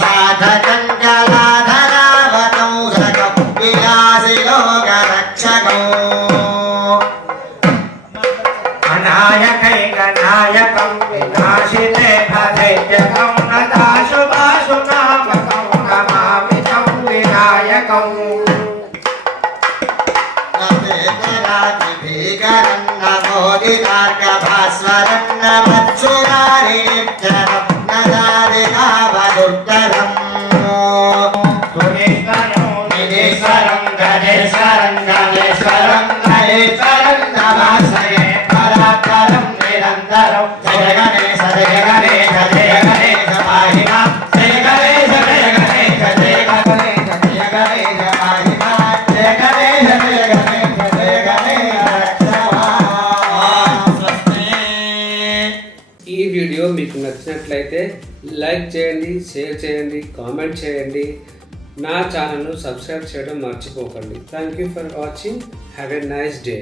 సాధకం జలాధరావతం సకం విలాసి లోక రక్షకం అనాయకైక నాయకం వినాశితే భదైత్యకం నదాశుభాశు నామకం నమామితం వినాయకం భీకరం నమోదితార్క భాస్వరం నమత్సురారిక్షరం నదాదికావదుత్తరం నిధీశ్వరం గణేశ్వరం గణేశ్వరం గణేశ్వరం నమాసయే పరాత్పరం నిరంతరం జయ గణేశ జయ గణేశ జయ గణేశ పాహి మాం జయ గణేశ జయ గణేశ జయ గణేశ జయ గణేశ పాహి మాం జయ గణేశ జయ గణేశ జయ గణేశ ఈ వీడియో మీకు నచ్చినట్లయితే లైక్ చేయండి, షేర్ చేయండి, కామెంట్ చేయండి. నా ఛానల్ను సబ్స్క్రైబ్ చేయడం మర్చిపోకండి. Thank you for watching. Have a nice day.